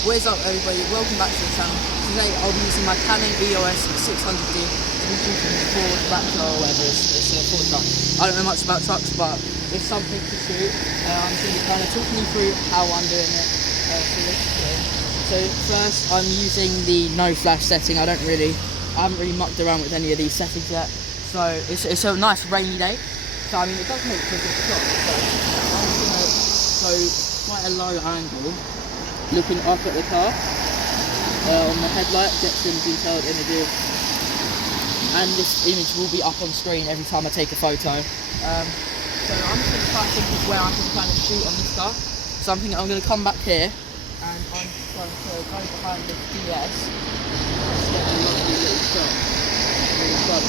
What is up everybody, welcome back to the channel. Today I'll be using my Canon EOS 600D shooting the Ford Raptor or whatever, it's a Ford truck. I don't know much about trucks, but it's something to shoot. I'm going to kind of talk you through how I'm doing it for this video. So first I'm using the no flash setting. I haven't really mucked around with any of these settings yet. So it's a nice rainy day. So I mean it does make for a good shot. So I'm going to go quite a low angle, looking up at the car on the headlight, get some detailed images, and this image will be up on screen every time I take a photo. So I'm just going to try to think of where I can kind of shoot on this car. So I'm thinking I'm going to come back here and I'm going to go behind this DS. Let's get a lovely little shot. Really fun.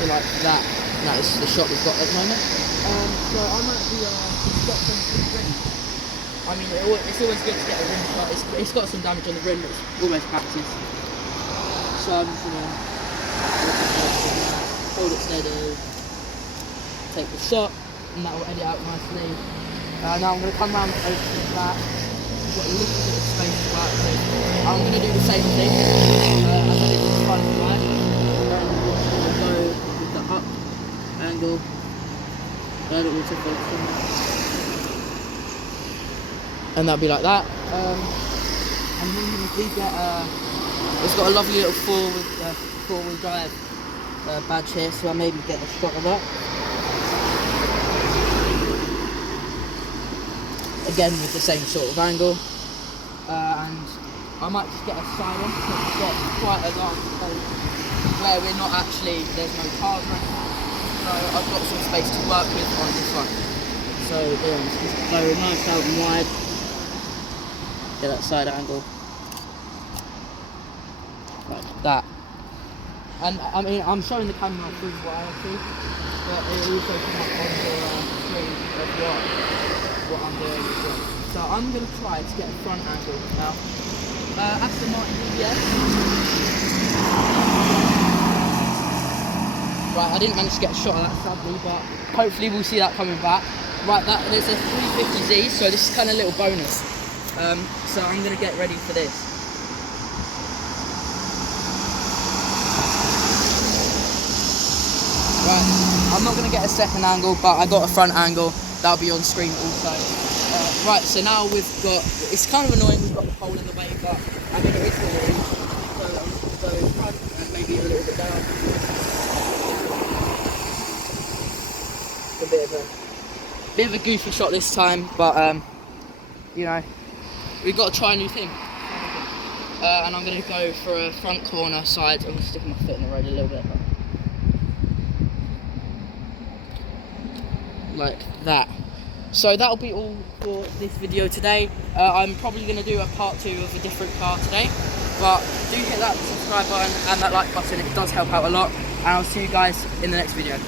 So like that. That is the shot we've got at the moment. So I'm actually got some rim. I mean, it's always good to get a rim shot. It's got some damage on the rim, but it's almost practice. So I'm just gonna hold it steady, take the shot, and that will edit out nicely. Now I'm gonna come round over to the back. I've got a little bit of space to work with. I'm gonna do the same thing as I did with the front and back. Go with the up angle. And that'll be like that. And then we get it's got a lovely little four-wheel drive badge here, so I'll maybe get a shot of that. Again with the same sort of angle. And I might just get a side on because it's got quite a large space where we're not actually, there's no cars or anything. So I've got some space to work with on this one. So yeah, just go nice out and wide. Get that side angle. Like that. And I mean, I'm showing the camera through what I see, but it will also come up on the screen of what I'm doing as well. So I'm going to try to get a front angle now. Aston Martin DBS. Right, I didn't manage to get a shot of that sadly, but hopefully we'll see that coming back. Right, there's a 350Z, so this is kind of a little bonus. So I'm going to get ready for this. Right, I'm not going to get a second angle, but I got a front angle. That'll be on screen also. Right, so now we've got, it's kind of annoying, we've got the pole in the way, but I mean it is what it is. So I'm just going to go front and maybe a little bit down. A bit of a goofy shot this time, but you know, we've got to try a new thing. And I'm going to go for a front corner side. I'm going to stick my foot in the road a little bit, like that. So that'll be all for this video today. I'm probably going to do a part 2 of a different car today, but do hit that subscribe button and that like button, it does help out a lot, and I'll see you guys in the next video.